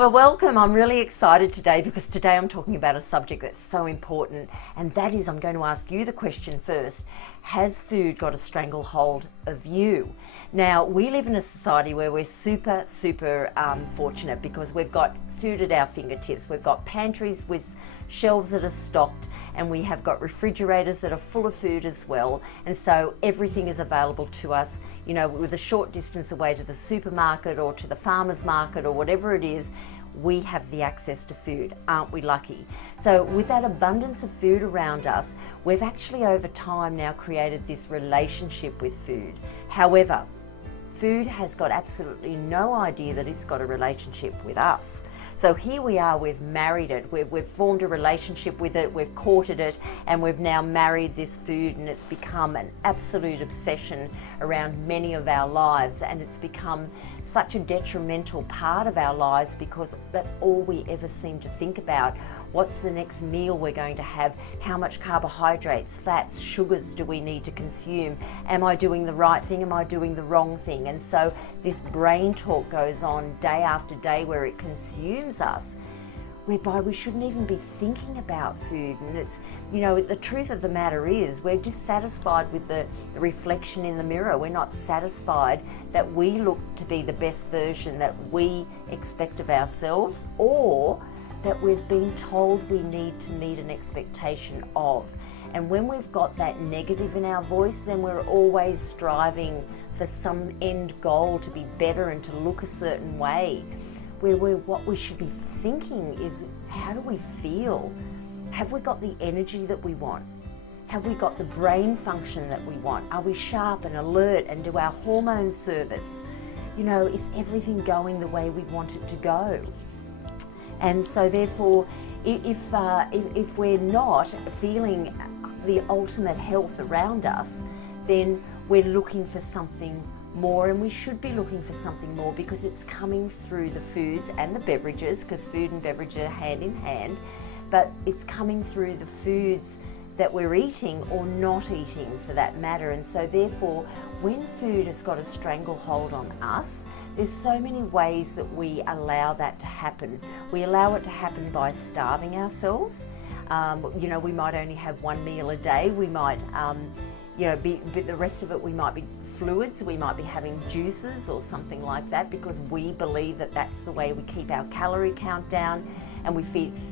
Well, welcome. I'm really excited today because today I'm talking about a subject that's so important, and that is I'm going to ask you the question first. Has food got a stranglehold of you? Now, we live in a society where we're super fortunate because we've got food at our fingertips. We've got pantries with shelves that are stocked, and we have got refrigerators that are full of food as well, and so everything is available to us, you know, with a short distance away to the supermarket or to the farmer's market or whatever it is. We have the access to food. Aren't we lucky? So with that abundance of food around us, we've actually over time now created this relationship with food. However, food has got absolutely no idea that it's got a relationship with us. So here we are, we've married it, we've formed a relationship with it, we've courted it, and we've now married this food, and it's become an absolute obsession around many of our lives, and it's become such a detrimental part of our lives because that's all we ever seem to think about. What's the next meal we're going to have? How much carbohydrates, fats, sugars do we need to consume? Am I doing the right thing? Am I doing the wrong thing? And so this brain talk goes on day after day where it consumes us, whereby we shouldn't even be thinking about food. And it's, you know, the truth of the matter is we're dissatisfied with the reflection in the mirror. We're not satisfied that we look to be the best version that we expect of ourselves, or that we've been told we need to meet an expectation of. And when we've got that negative in our voice, then we're always striving for some end goal to be better and to look a certain way. Where what we should be thinking is, how do we feel? Have we got the energy that we want? Have we got the brain function that we want? Are we sharp and alert, and do our hormones service? You know, is everything going the way we want it to go? And so therefore, if we're not feeling the ultimate health around us, then we're looking for something more, and we should be looking for something more because it's coming through the foods and the beverages, because food and beverage are hand in hand, but it's coming through the foods that we're eating or not eating for that matter. And so therefore, when food has got a stranglehold on us, there's so many ways that we allow that to happen. We allow it to happen by starving ourselves. You know, we might only have one meal a day. We might, you know, but the rest of it we might be fluids, we might be having juices or something like that, because we believe that that's the way we keep our calorie count down, and we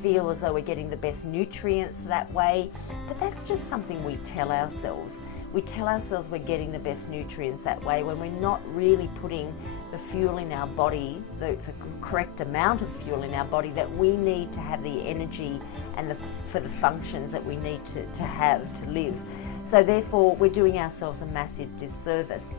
feel as though we're getting the best nutrients that way. But that's just something we tell ourselves. We tell ourselves we're getting the best nutrients that way when we're not really putting the fuel in our body, the correct amount of fuel in our body that we need to have the energy and for the functions that we need to have to live. So therefore, we're doing ourselves a massive disservice.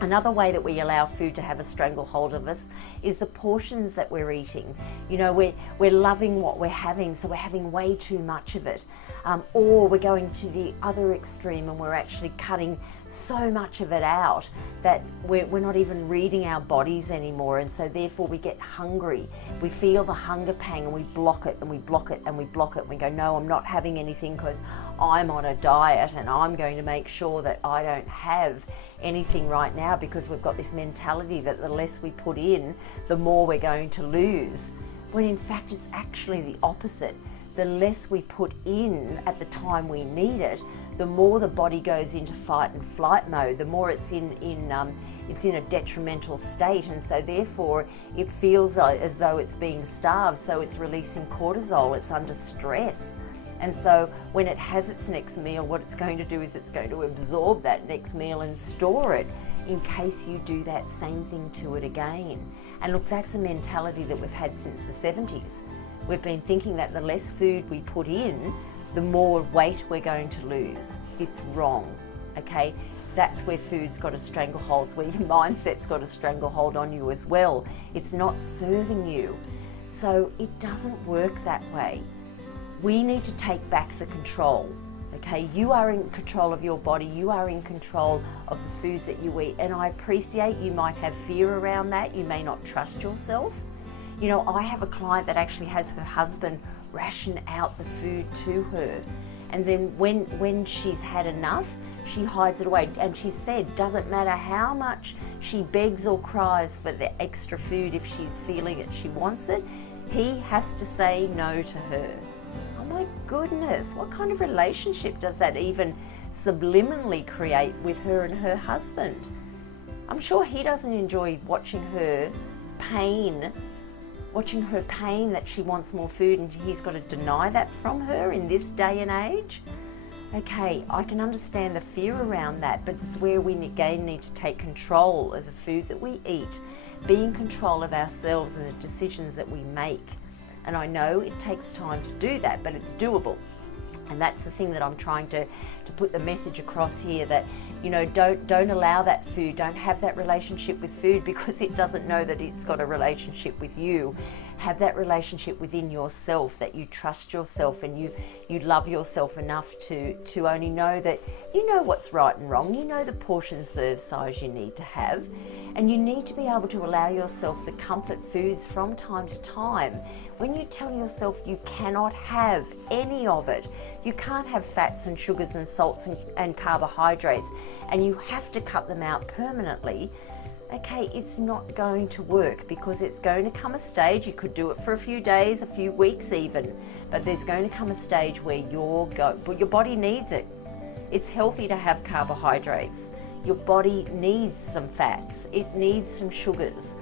Another way that we allow food to have a stranglehold of us is the portions that we're eating. You know, we're loving what we're having, so we're having way too much of it. Or we're going to the other extreme and we're actually cutting so much of it out that we're not even reading our bodies anymore, and so therefore we get hungry. We feel the hunger pang and we block it and we block it and we block it, and we go, no, I'm not having anything because I'm on a diet and I'm going to make sure that I don't have anything right now, because we've got this mentality that the less we put in, the more we're going to lose. When in fact it's actually the opposite. The less we put in at the time we need it, the more the body goes into fight and flight mode, the more it's in a detrimental state, and so therefore it feels as though it's being starved, so it's releasing cortisol, it's under stress. And so when it has its next meal, what it's going to do is it's going to absorb that next meal and store it in case you do that same thing to it again. And look, that's a mentality that we've had since the 70s. We've been thinking that the less food we put in, the more weight we're going to lose. It's wrong, okay? That's where food's got a stranglehold, where your mindset's got a stranglehold on you as well. It's not serving you. So it doesn't work that way. We need to take back the control, okay? You are in control of your body. You are in control of the foods that you eat. And I appreciate you might have fear around that. You may not trust yourself. You know, I have a client that actually has her husband ration out the food to her. And then when she's had enough, she hides it away. And she said, doesn't matter how much she begs or cries for the extra food, if she's feeling it, she wants it, he has to say no to her. Oh my goodness, what kind of relationship does that even subliminally create with her and her husband? I'm sure he doesn't enjoy watching her pain that she wants more food, and he's got to deny that from her in this day and age. Okay, I can understand the fear around that, but it's where we again need to take control of the food that we eat, be in control of ourselves and the decisions that we make. And I know it takes time to do that, but it's doable. And that's the thing that I'm trying to put the message across here, that, you know, don't allow that food, don't have that relationship with food because it doesn't know that it's got a relationship with you. Have that relationship within yourself, that you trust yourself and you love yourself enough to only know that you know what's right and wrong, you know the portion serve size you need to have, and you need to be able to allow yourself the comfort foods from time to time. When you tell yourself you cannot have any of it, you can't have fats and sugars and salts and carbohydrates, and you have to cut them out permanently, okay, it's not going to work, because it's going to come a stage, you could do it for a few days, a few weeks even, but there's going to come a stage where your body needs it. It's healthy to have carbohydrates. Your body needs some fats, it needs some sugars,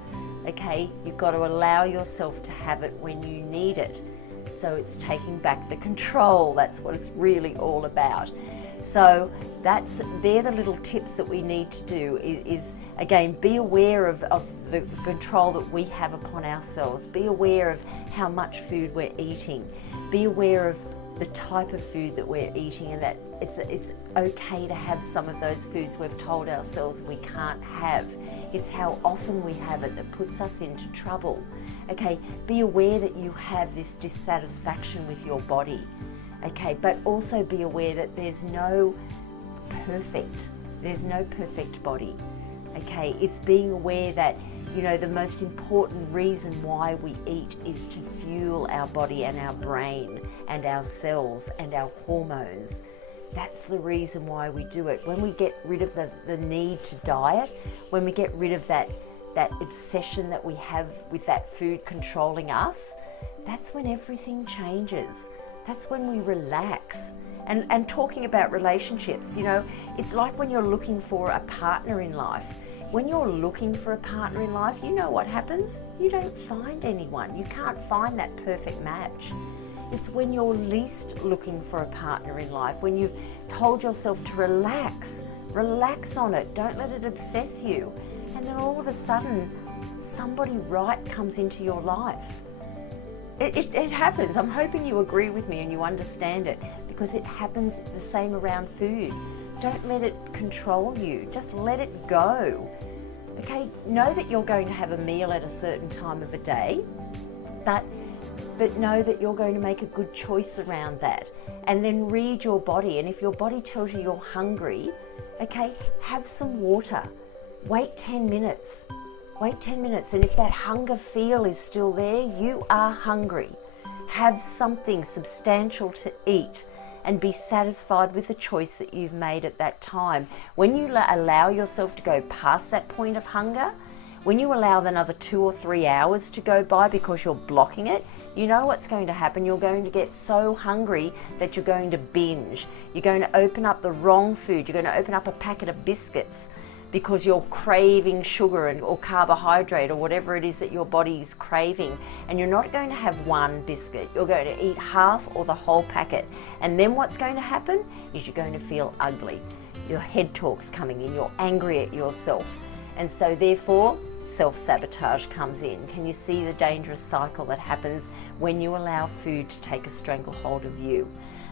okay? You've got to allow yourself to have it when you need it. So it's taking back the control. That's what it's really all about. So they're the little tips that we need to do, is again, be aware of the control that we have upon ourselves. Be aware of how much food we're eating. Be aware of the type of food that we're eating, and that it's okay to have some of those foods we've told ourselves we can't have. It's how often we have it that puts us into trouble. Okay, be aware that you have this dissatisfaction with your body. Okay, but also be aware that there's no perfect body. Okay, it's being aware that, you know, the most important reason why we eat is to fuel our body and our brain and our cells and our hormones. That's the reason why we do it. When we get rid of the need to diet, when we get rid of that obsession that we have with that food controlling us, that's when everything changes. That's when we relax. And talking about relationships, you know, it's like when you're looking for a partner in life. When you're looking for a partner in life, you know what happens? You don't find anyone. You can't find that perfect match. It's when you're least looking for a partner in life, when you've told yourself to relax on it, don't let it obsess you. And then all of a sudden, somebody right comes into your life. It happens. I'm hoping you agree with me and you understand it, because it happens the same around food. Don't let it control you. Just let it go. Okay, know that you're going to have a meal at a certain time of a day, but know that you're going to make a good choice around that. And then read your body. And if your body tells you you're hungry, okay, have some water. Wait 10 minutes. Wait 10 minutes, and if that hunger feel is still there, you are hungry. Have something substantial to eat and be satisfied with the choice that you've made at that time. When you allow yourself to go past that point of hunger, when you allow another 2 or 3 hours to go by because you're blocking it, you know what's going to happen. You're going to get so hungry that you're going to binge. You're going to open up the wrong food. You're going to open up a packet of biscuits because you're craving sugar or carbohydrate or whatever it is that your body's craving. And you're not going to have one biscuit. You're going to eat half or the whole packet. And then what's going to happen is you're going to feel ugly. Your head talk's coming in. You're angry at yourself. And so therefore, self-sabotage comes in. Can you see the dangerous cycle that happens when you allow food to take a stranglehold of you?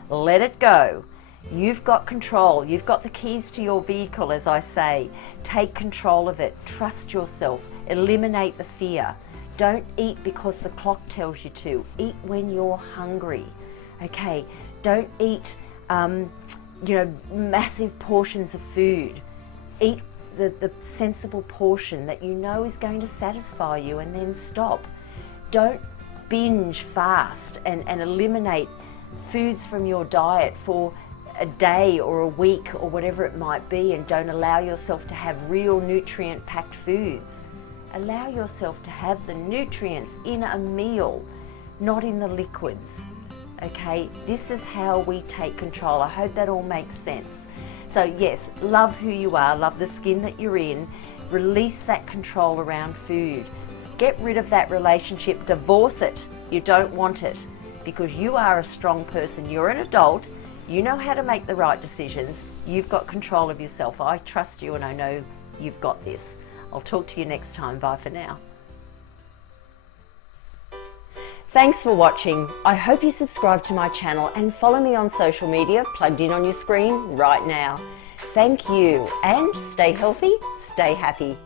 Let it go. You've got control. You've got the keys to your vehicle, as I say. Take control of it. Trust yourself. Eliminate the fear. Don't eat because the clock tells you to. Eat when you're hungry. Okay? Don't eat, massive portions of food. Eat the sensible portion that you know is going to satisfy you, and then stop. Don't binge fast and eliminate foods from your diet for a day or a week or whatever it might be, and don't allow yourself to have real nutrient packed foods. Allow yourself to have the nutrients in a meal, not in the liquids. Okay, this is how we take control. I hope that all makes sense. So yes, love who you are, love the skin that you're in, release that control around food. Get rid of that relationship, divorce it. You don't want it, because you are a strong person. You're an adult, you know how to make the right decisions, you've got control of yourself. I trust you and I know you've got this. I'll talk to you next time. Bye for now. Thanks for watching. I hope you subscribe to my channel and follow me on social media plugged in on your screen right now. Thank you, and stay healthy, stay happy.